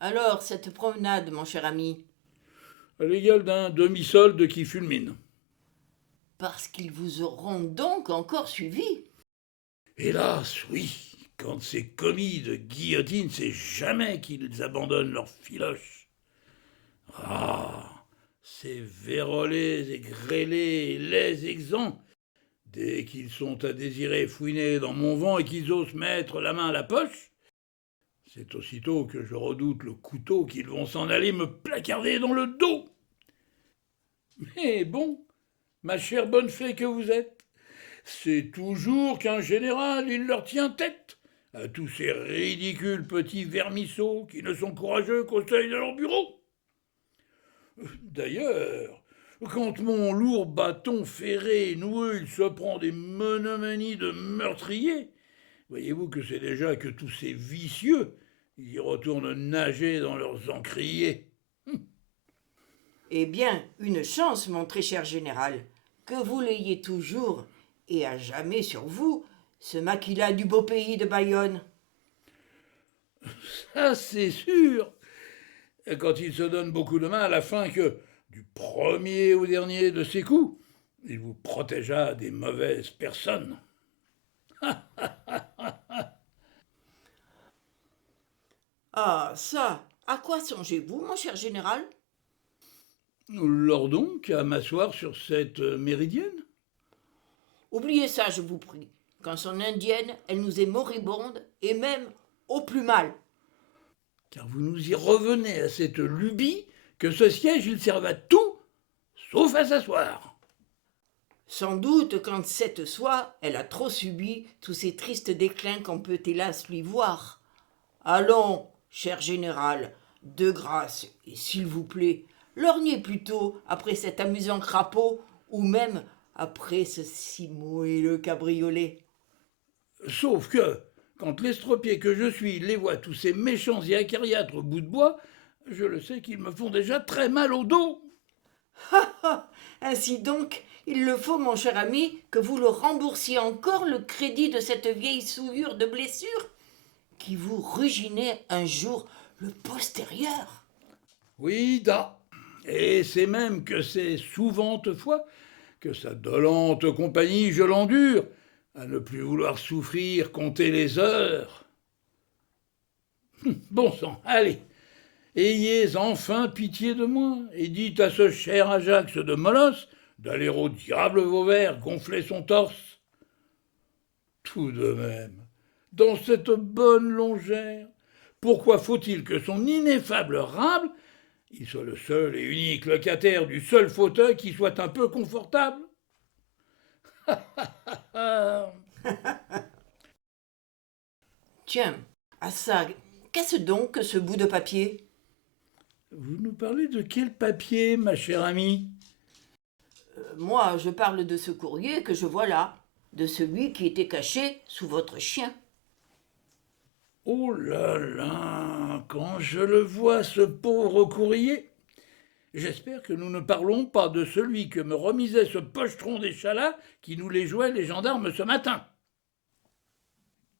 Alors, cette promenade, mon cher ami? À l'égal d'un demi-solde qui fulmine. Parce qu'ils vous auront donc encore suivi. Hélas, oui, quand c'est commis de guillotine, c'est jamais qu'ils abandonnent leur filoche. Ah, ces vérolés et grêlés, les exempts, dès qu'ils sont à désirer fouiner dans mon vent et qu'ils osent mettre la main à la poche, c'est aussitôt que je redoute le couteau qu'ils vont s'en aller me placarder dans le dos. Mais bon, ma chère bonne fée que vous êtes, c'est toujours qu'un général, il leur tient tête à tous ces ridicules petits vermisseaux qui ne sont courageux qu'au seuil de leur bureau. D'ailleurs, quand mon lourd bâton ferré et noueux, il se prend des monomanies de meurtrier, voyez-vous que c'est déjà que tous ces vicieux, ils y retournent nager dans leurs encriers. Eh bien, une chance, mon très cher général, que vous l'ayez toujours et à jamais sur vous, ce maquila du beau pays de Bayonne. Ça, c'est sûr. Et quand il se donne beaucoup de mal afin que, du premier au dernier de ses coups, il vous protégea des mauvaises personnes. Ah, ça, à quoi songez-vous, mon cher général? Lors donc à m'asseoir sur cette méridienne. Oubliez ça, je vous prie. Quand son indienne, elle nous est moribonde et même au plus mal. Car vous nous y revenez à cette lubie que ce siège il serve à tout, sauf à s'asseoir. Sans doute quand cette soie, elle a trop subi tous ces tristes déclins qu'on peut hélas lui voir. Allons, cher général, de grâce, et s'il vous plaît, lorgnez plutôt après cet amusant crapaud, ou même après ce si moelleux cabriolet. Sauf que, quand l'estropié que je suis les voit tous ces méchants et acariâtres bouts de bois, je le sais qu'ils me font déjà très mal au dos. Ainsi donc, il le faut, mon cher ami, que vous le remboursiez encore le crédit de cette vieille souillure de blessure qui vous ruginait un jour le postérieur. Oui, da. Et c'est même que c'est souvent fois que sa dolente compagnie je l'endure, à ne plus vouloir souffrir, compter les heures. Bon sang, allez, ayez enfin pitié de moi, et dites à ce cher Ajax de Molosse d'aller au diable Vauvert gonfler son torse. Tout de même, dans cette bonne longère, pourquoi faut-il que son ineffable rable il soit le seul et unique locataire du seul fauteuil qui soit un peu confortable? Ah, Tiens, à ça, qu'est-ce donc que ce bout de papier? vous nous parlez de quel papier, ma chère amie? Moi, je parle de ce courrier que je vois là, de celui qui était caché sous votre chien. Oh là là, quand je le vois, ce pauvre courrier, j'espère que nous ne parlons pas de celui que me remisait ce pochetron des chalas qui nous les jouait les gendarmes ce matin.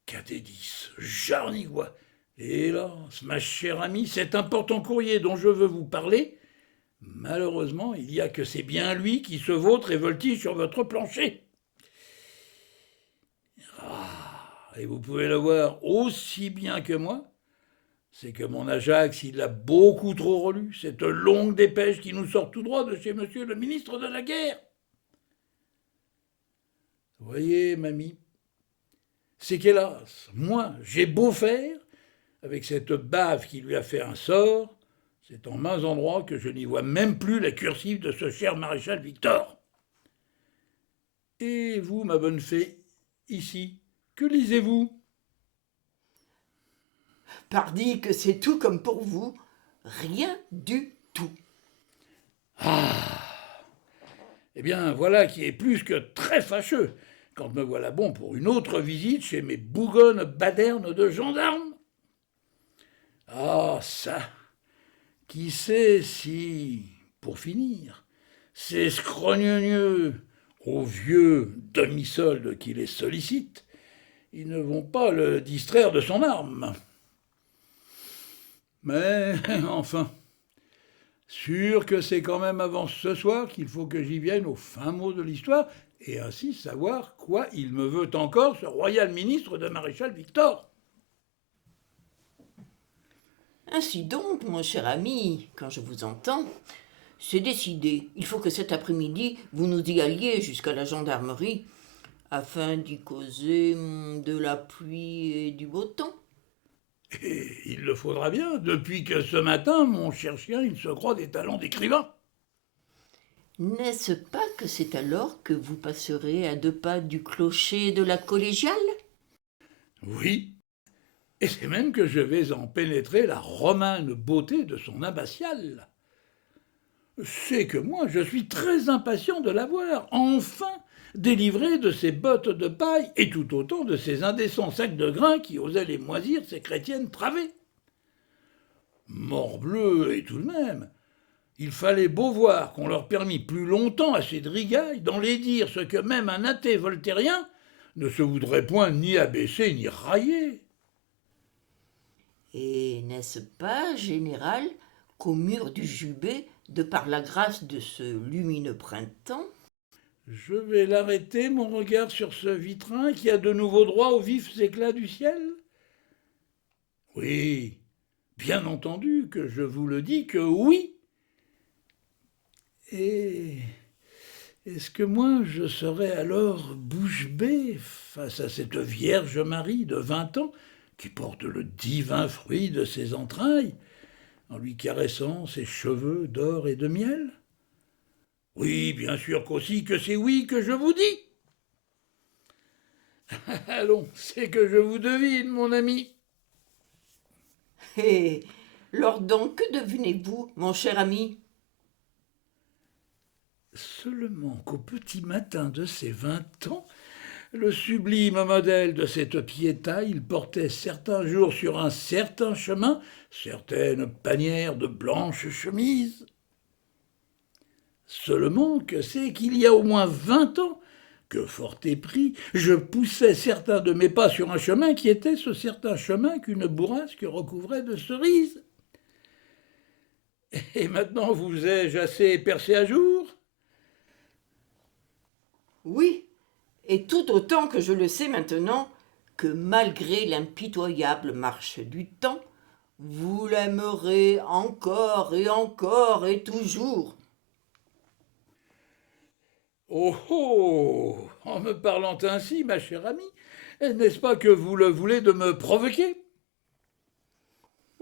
Catédis, Jarnigois, hélas, ma chère amie, cet important courrier dont je veux vous parler, malheureusement, il y a que c'est bien lui qui se vautre et voltige sur votre plancher. Ah, et vous pouvez le voir aussi bien que moi, c'est que mon Ajax, il a beaucoup trop relu cette longue dépêche qui nous sort tout droit de chez monsieur le ministre de la Guerre. Vous voyez, mamie, c'est qu'hélas, moi, j'ai beau faire, avec cette bave qui lui a fait un sort, c'est en mains endroits que je n'y vois même plus la cursive de ce cher maréchal Victor. Et vous, ma bonne fée, ici, que lisez-vous? Pardi que c'est tout comme pour vous, rien du tout. Eh bien, voilà qui est plus que très fâcheux, quand me voilà bon pour une autre visite chez mes bougonnes badernes de gendarmes. Ah, ça, qui sait si, pour finir, ces scrogneux aux vieux demi-soldes qui les sollicitent, ils ne vont pas le distraire de son arme. Mais enfin, sûr que c'est quand même avant ce soir qu'il faut que j'y vienne au fin mot de l'histoire, et ainsi savoir quoi il me veut encore, ce royal ministre de maréchal Victor. Ainsi donc, mon cher ami, quand je vous entends, c'est décidé. Il faut que cet après-midi, vous nous y alliez jusqu'à la gendarmerie, afin d'y causer de la pluie et du beau temps. Et il le faudra bien, depuis que ce matin, mon cher chien, il se croit des talents d'écrivain. N'est-ce pas que c'est alors que vous passerez à 2 pas du clocher de la collégiale? Oui, et c'est même que je vais en pénétrer la romane beauté de son abbatiale. C'est que moi, je suis très impatient de la voir, enfin délivrée de ses bottes de paille et tout autant de ces indécents sacs de grains qui osaient les moisir ces chrétiennes travées. Morbleu, et tout de même, il fallait beau voir qu'on leur permit plus longtemps à ces drigailles d'en les dire ce que même un athée voltairien ne se voudrait point ni abaisser ni railler. Et n'est-ce pas, général, qu'au mur du jubé, de par la grâce de ce lumineux printemps, Je vais l'arrêter, mon regard sur ce vitrin qui a de nouveau droit aux vifs éclats du ciel? Oui, bien entendu que je vous le dis que oui. Et est-ce que moi je serais alors bouche bée face à cette Vierge Marie de 20 ans qui porte le divin fruit de ses entrailles en lui caressant ses cheveux d'or et de miel? Oui, bien sûr qu'aussi que c'est oui que je vous dis. Allons, c'est que je vous devine, mon ami. et lors donc, que devinez-vous, mon cher ami? Seulement qu'au petit matin de ses 20 ans, le sublime modèle de cette Pietà, il portait certains jours sur un certain chemin certaines panières de blanches chemises. Seulement que c'est qu'il y a au moins 20 ans que, fort épris, je poussais certains de mes pas sur un chemin qui était ce certain chemin qu'une bourrasque recouvrait de cerises. Et maintenant vous ai-je assez percé à jour? Oui, et tout autant que je le sais maintenant, que malgré l'impitoyable marche du temps, vous l'aimerez encore et toujours. Oh oh! En me parlant ainsi, ma chère amie, n'est-ce pas que vous le voulez de me provoquer?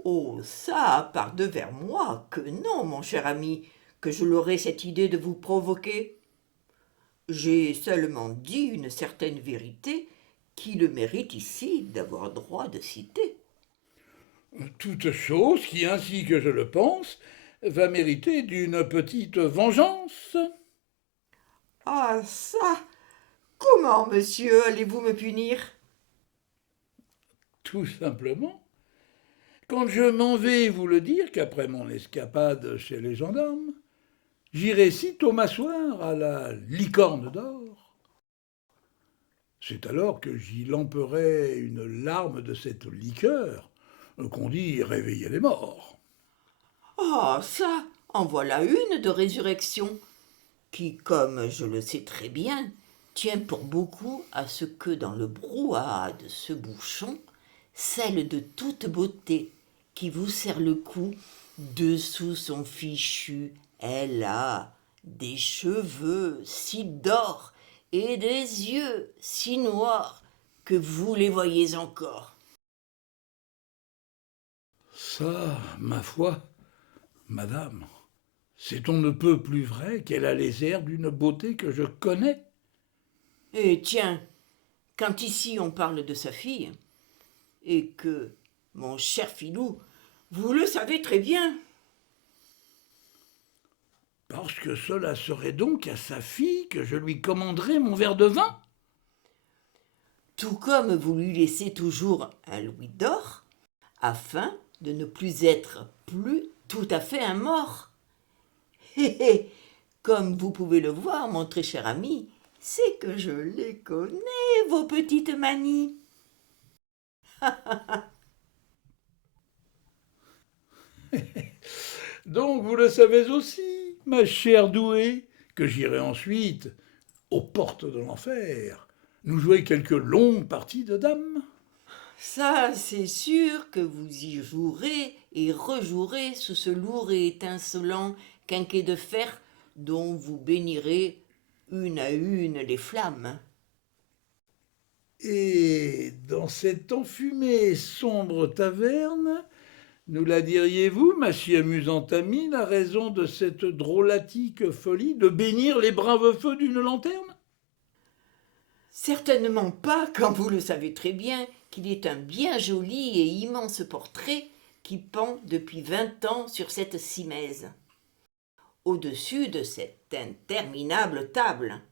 Oh, ça, par devers moi, que non, mon cher ami, que je l'aurais cette idée de vous provoquer. J'ai seulement dit une certaine vérité qui le mérite ici d'avoir droit de citer. Toute chose qui, ainsi que je le pense, va mériter d'une petite vengeance. Ah ça! Comment, monsieur, allez-vous me punir? Tout simplement, quand je m'en vais vous le dire qu'après mon escapade chez les gendarmes, j'irai sitôt m'asseoir à la licorne d'or. C'est alors que j'y lamperai une larme de cette liqueur qu'on dit réveiller les morts. Ah ça! En voilà une de résurrection, qui, comme je le sais très bien, tient pour beaucoup à ce que dans le brouhaha de ce bouchon, celle de toute beauté qui vous serre le cou, dessous son fichu, elle a des cheveux si d'or et des yeux si noirs que vous les voyez encore. Ça, ma foi, madame, c'est on ne peut plus vrai qu'elle a les airs d'une beauté que je connais. Et tiens, quand ici on parle de sa fille, et que, mon cher filou, vous le savez très bien. Parce que cela serait donc à sa fille que je lui commanderais mon verre de vin? Tout comme vous lui laissez toujours un louis d'or, afin de ne plus être plus tout à fait un mort. Hé hé, comme vous pouvez le voir, mon très cher ami, c'est que je les connais, vos petites manies. Donc vous le savez aussi, ma chère Douée, que j'irai ensuite aux portes de l'enfer nous jouer quelques longues parties de dames. Ça, c'est sûr que vous y jouerez et rejouerez sous ce lourd et étincelant quinquet de fer dont vous bénirez une à une les flammes. Et dans cette enfumée sombre taverne, nous la diriez-vous, ma si amusante amie, la raison de cette drôlatique folie de bénir les braves feux d'une lanterne? Certainement pas, quand vous le savez très bien qu'il est un bien joli et immense portrait qui pend depuis 20 ans sur cette simèse. Au-dessus de cette interminable table,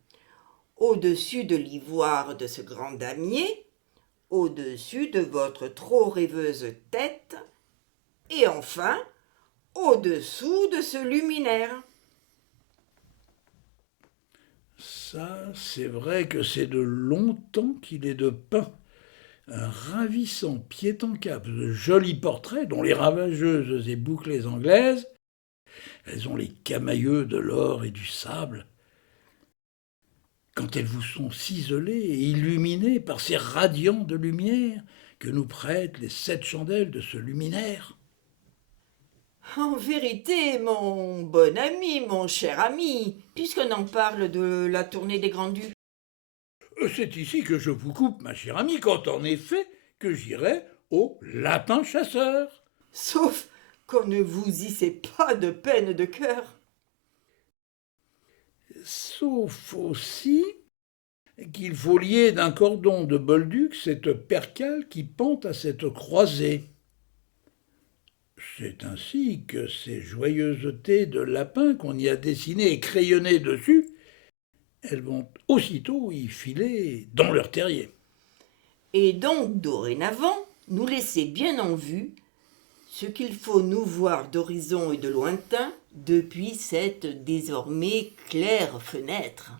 au-dessus de l'ivoire de ce grand damier, au-dessus de votre trop rêveuse tête, et enfin, au-dessous de ce luminaire. Ça, c'est vrai que c'est de longtemps qu'il est de peint. Un ravissant pied en cap de jolis portraits dont les ravageuses et bouclées anglaises, elles ont les camailleux de l'or et du sable. Quand elles vous sont ciselées et illuminées par ces radiants de lumière que nous prêtent les 7 chandelles de ce luminaire. En vérité, mon bon ami, mon cher ami, puisqu'on en parle de la tournée des Grands-Ducs, C'est ici que je vous coupe, ma chère amie, quand en effet que j'irai au lapin chasseur. sauf qu'on ne vous y sait pas de peine de cœur. Sauf aussi qu'il faut lier d'un cordon de bolduc cette percale qui pend à cette croisée. C'est ainsi que ces joyeusetés de lapin qu'on y a dessinées et crayonnées dessus, elles vont aussitôt y filer dans leur terrier. Et donc, dorénavant, nous laisser bien en vue ce qu'il faut nous voir d'horizon et de lointain depuis cette désormais claire fenêtre.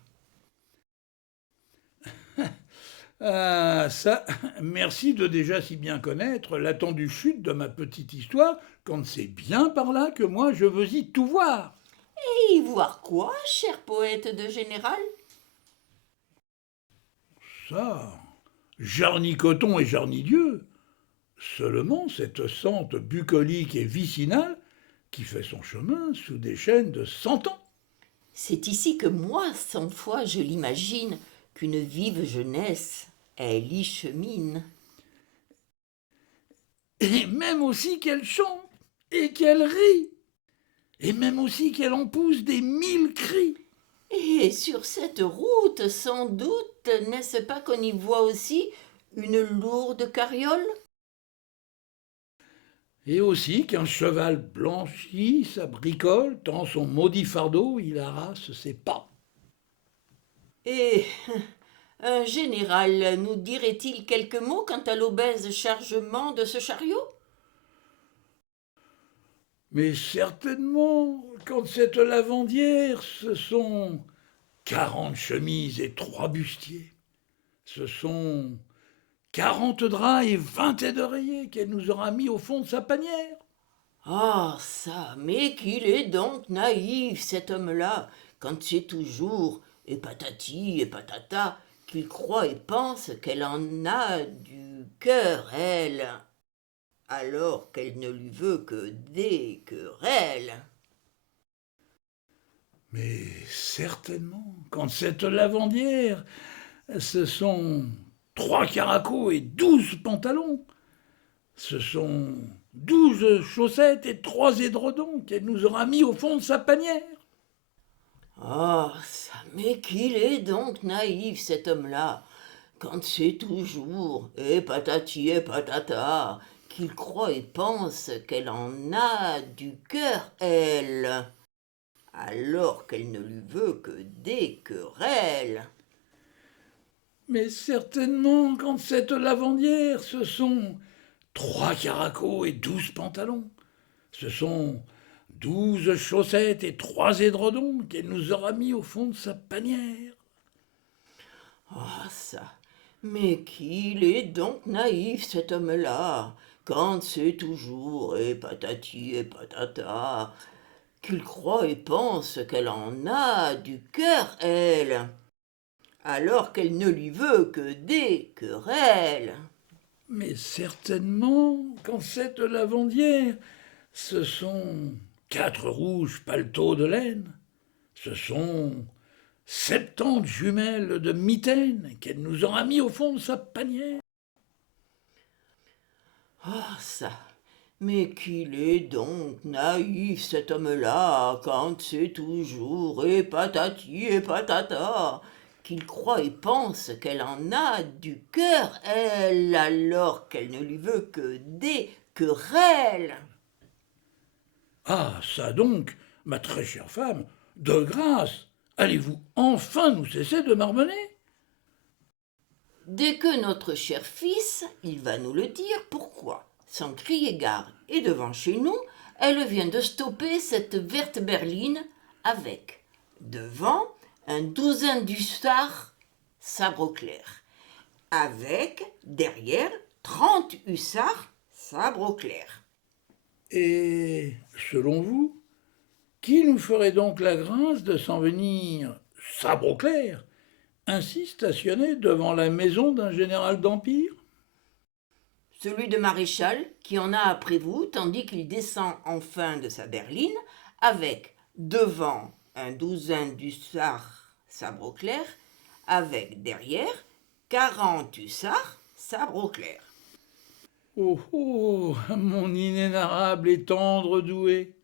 Ah, ça, merci de déjà si bien connaître l'attendue chute de ma petite histoire, quand c'est bien par là que moi je veux y tout voir. Et y voir quoi, cher poète de général? Ça, jarni coton et jarni Dieu, seulement cette sente bucolique et vicinale qui fait son chemin sous des chaînes de 100 ans. C'est ici que moi, 100 fois, je l'imagine, qu'une vive jeunesse, elle y chemine. Et même aussi qu'elle chante, et qu'elle rit, et même aussi qu'elle en pousse des 1000 cris. Et sur cette route, sans doute, n'est-ce pas qu'on y voit aussi une lourde carriole? Et aussi qu'un cheval blanchi s'abricole, tant son maudit fardeau il harasse ses pas. Et un général nous dirait-il quelques mots quant à l'obèse chargement de ce chariot? Mais certainement, quand cette lavandière, ce sont 40 chemises et 3 bustiers. Ce sont 40 draps et 20 aides d'oreiller qu'elle nous aura mis au fond de sa panière. Ah ça, mais qu'il est donc naïf cet homme-là, quand c'est toujours et patati et patata qu'il croit et pense qu'elle en a du cœur, elle, alors qu'elle ne lui veut que des querelles. Mais certainement, quand cette lavandière, ce sont 3 caracos et 12 pantalons. Ce sont 12 chaussettes et 3 édredons qu'elle nous aura mis au fond de sa panière. Ah ça, mais qu'il est donc naïf cet homme-là, quand c'est toujours et patati et patata qu'il croit et pense qu'elle en a du cœur, elle, alors qu'elle ne lui veut que des querelles. Mais certainement, quand cette lavandière, ce sont 3 caracos et 12 pantalons. Ce sont 12 chaussettes et 3 édredons qu'elle nous aura mis au fond de sa panière. Ah ça, mais qu'il est donc naïf cet homme-là, quand c'est toujours et patati et patata qu'il croit et pense qu'elle en a du cœur, elle, alors qu'elle ne lui veut que des querelles. Mais certainement, quand cette lavandière, ce sont 4 rouges paletots de laine, ce sont 70 jumelles de mitaine qu'elle nous aura mis au fond de sa panière. Ah ça, mais qu'il est donc naïf cet homme-là, quand c'est toujours et patati et patata, qu'il croit et pense qu'elle en a du cœur, elle, alors qu'elle ne lui veut que des querelles. Ah, ça donc, ma très chère femme, de grâce, allez-vous enfin nous cesser de marmonner? Dès que notre cher fils, il va nous le dire pourquoi, sans crier gare et devant chez nous, elle vient de stopper cette verte berline avec, devant, un douzain d'hussards sabre clair, avec, derrière, 30 hussards sabre clair. Et, selon vous, qui nous ferait donc la grâce de s'en venir, sabre au clair, ainsi stationné devant la maison d'un général d'Empire? Celui de maréchal qui en a après vous, tandis qu'il descend enfin de sa berline, avec devant un douzain d'hussards sabre au clair, avec derrière 40 hussards sabre au clair. Oh, oh, mon inénarrable et tendre doué!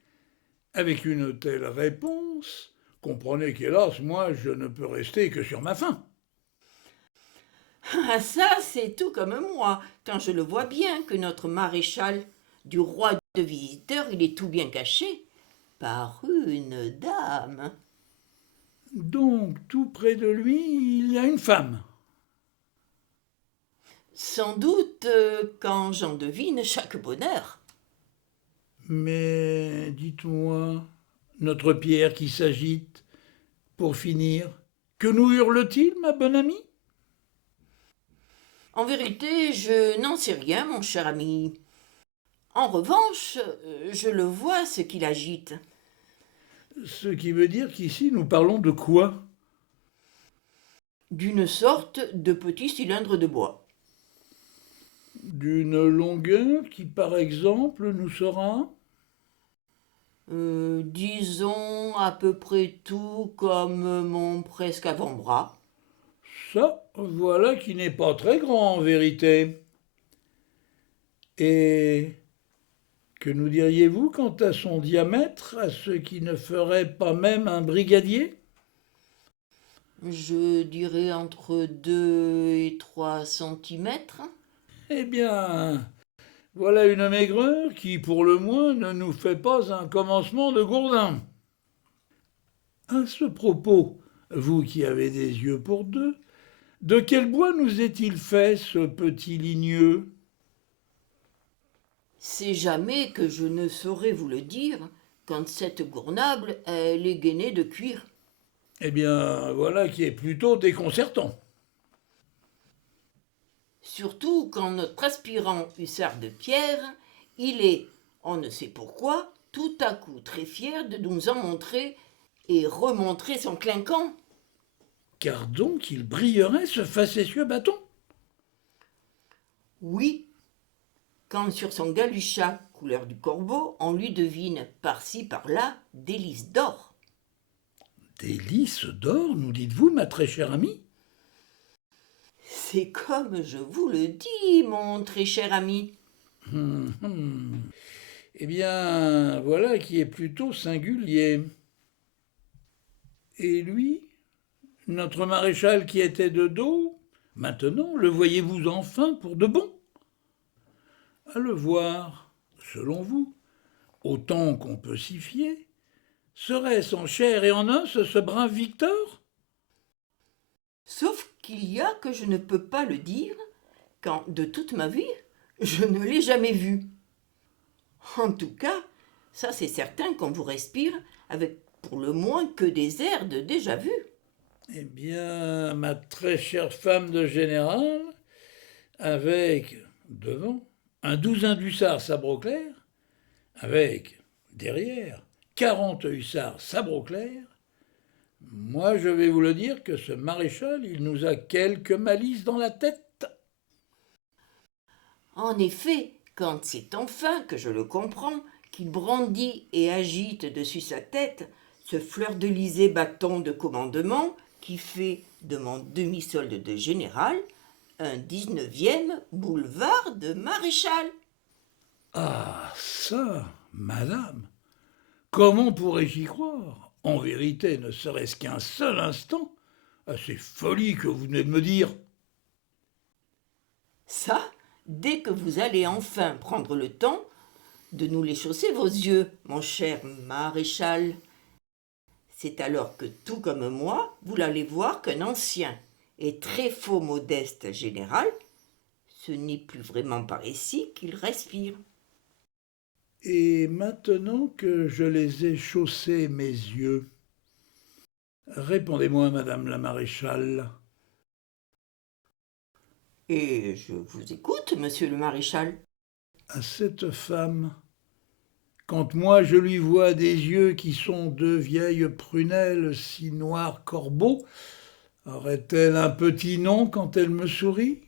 Avec une telle réponse, comprenez qu'hélas, moi, je ne peux rester que sur ma faim. Ah ça, c'est tout comme moi, quand je le vois bien que notre maréchal du roi de visiteurs, il est tout bien caché par une dame. Donc, tout près de lui, il y a une femme. Sans doute quand j'en devine chaque bonheur. Mais, dites-moi, notre Pierre qui s'agite, pour finir, que nous hurle-t-il, ma bonne amie? En vérité, je n'en sais rien, mon cher ami. En revanche, je le vois ce qu'il agite. Ce qui veut dire qu'ici, nous parlons de quoi? D'une sorte de petit cylindre de bois. D'une longueur qui, par exemple, nous sera... Disons à peu près tout comme mon presque avant-bras. Ça, voilà qui n'est pas très grand en vérité. Et que nous diriez-vous quant à son diamètre, à ce qui ne ferait pas même un brigadier? Je dirais entre 2 et 3 centimètres. Eh bien, voilà une maigreur qui, pour le moins, ne nous fait pas un commencement de gourdin. À ce propos, vous qui avez des yeux pour deux, de quel bois nous est-il fait ce petit ligneux? C'est jamais que je ne saurais vous le dire, quand cette gournable, elle est gainée de cuir. Eh bien, voilà qui est plutôt déconcertant. Surtout quand notre aspirant hussard de pierre, il est, on ne sait pourquoi, tout à coup très fier de nous en montrer et remontrer son clinquant. Car donc il brillerait ce facétieux bâton? Oui, quand sur son galuchat, couleur du corbeau, on lui devine par-ci par-là des lys d'or. Des lys d'or, nous dites-vous, ma très chère amie? C'est comme je vous le dis, mon très cher ami. Hum, hum. Eh bien, voilà qui est plutôt singulier. Et lui, notre maréchal qui était de dos, maintenant le voyez-vous enfin pour de bon? À le voir, selon vous, autant qu'on peut s'y fier, serait-ce en chair et en os ce brave Victor? Sauf qu'il y a que je ne peux pas le dire, quand de toute ma vie, je ne l'ai jamais vu. En tout cas, ça c'est certain qu'on vous respire avec pour le moins que des airs de déjà vu. Eh bien, ma très chère femme de général, avec, devant, un douzain d'hussards sabre au clair, avec, derrière, 40 hussards sabre au clair, moi je vais vous le dire que ce maréchal, il nous a quelques malices dans la tête. En effet, quand c'est enfin que je le comprends, qu'il brandit et agite dessus sa tête ce fleur-de-lysé bâton de commandement qui fait de mon demi-solde de général un 19e boulevard de maréchal. Ah, ça, madame, comment pourrais-je y croire? En vérité, ne serait-ce qu'un seul instant, à ces folies que vous venez de me dire. Ça, dès que vous allez enfin prendre le temps de nous les chausser vos yeux, mon cher maréchal. C'est alors que, tout comme moi, vous l'allez voir qu'un ancien et très faux modeste général, ce n'est plus vraiment par ici qu'il respire. Et maintenant que je les ai chaussés mes yeux, répondez-moi, madame la maréchale. Et je vous écoute, monsieur le maréchal. À cette femme, quand moi je lui vois des yeux qui sont deux vieilles prunelles si noires corbeaux, aurait-elle un petit nom quand elle me sourit?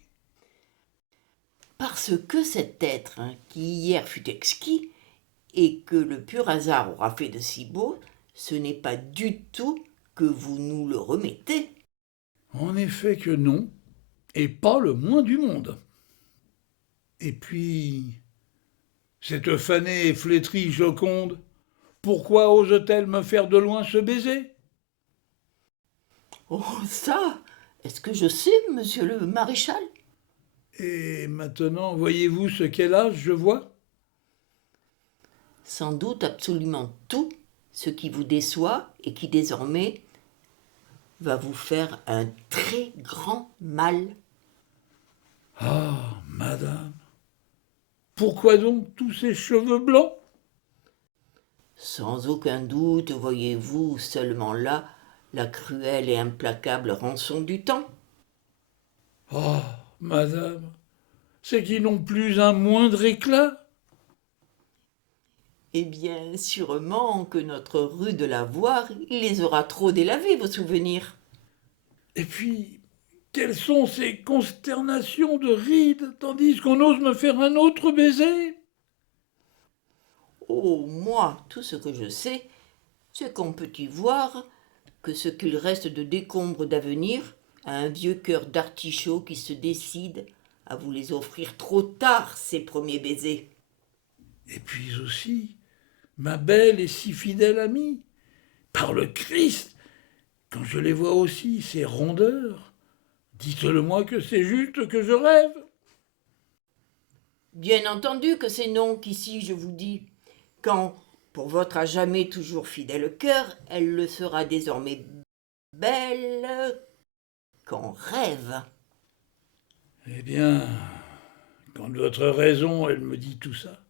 Parce que cet être qui hier fut exquis et que le pur hasard aura fait de si beau, ce n'est pas du tout que vous nous le remettez. En effet que non, et pas le moins du monde. Et puis, cette fanée flétrie joconde, pourquoi ose-t-elle me faire de loin ce baiser? Oh, ça, est-ce que je sais, monsieur le maréchal? Et maintenant, voyez-vous ce qu'elle a, je vois? Sans doute absolument tout ce qui vous déçoit et qui désormais va vous faire un très grand mal. Ah, madame, pourquoi donc tous ces cheveux blancs? Sans aucun doute, voyez-vous seulement là la cruelle et implacable rançon du temps. Ah, madame, c'est qu'ils n'ont plus un moindre éclat. Eh bien, sûrement que notre rue de la Voire les aura trop délavés, vos souvenirs. Et puis, quelles sont ces consternations de rides, tandis qu'on ose me faire un autre baiser? Oh, moi, tout ce que je sais, c'est qu'on peut y voir que ce qu'il reste de décombres d'avenir à un vieux cœur d'artichaut qui se décide à vous les offrir trop tard, ses premiers baisers. Et puis aussi, ma belle et si fidèle amie, par le Christ, quand je les vois aussi, ces rondeurs, dites-le-moi que c'est juste que je rêve. Bien entendu que c'est non qu'ici je vous dis, quand, pour votre à jamais toujours fidèle cœur, elle le sera désormais belle qu'on rêve. Eh bien, quand votre raison, elle me dit tout ça,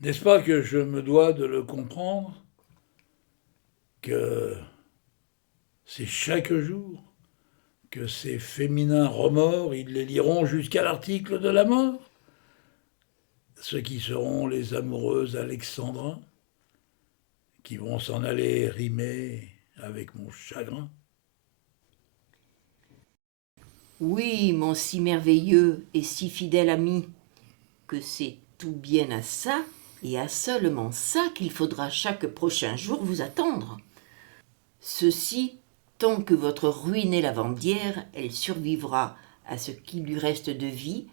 n'est-ce pas que je me dois de le comprendre, que c'est chaque jour que ces féminins remords, ils les liront jusqu'à l'article de la mort, ceux qui seront les amoureux alexandrins, qui vont s'en aller rimer avec mon chagrin. Oui, mon si merveilleux et si fidèle ami, que c'est tout bien à ça et à seulement ça qu'il faudra chaque prochain jour vous attendre. Ceci, tant que votre ruinée lavandière, elle survivra à ce qui lui reste de vie,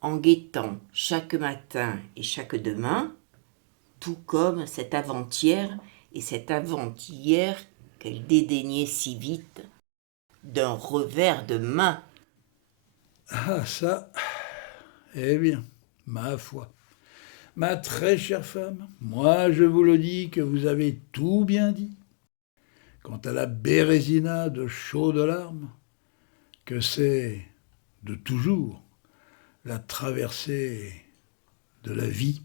en guettant chaque matin et chaque demain, tout comme cette avant-hier et cette avant-hier qu'elle dédaignait si vite, d'un revers de main. Ah ça, eh bien, ma foi. Ma très chère femme, moi je vous le dis que vous avez tout bien dit. Quant à la Bérésina de chaudes larmes, que c'est de toujours la traversée de la vie.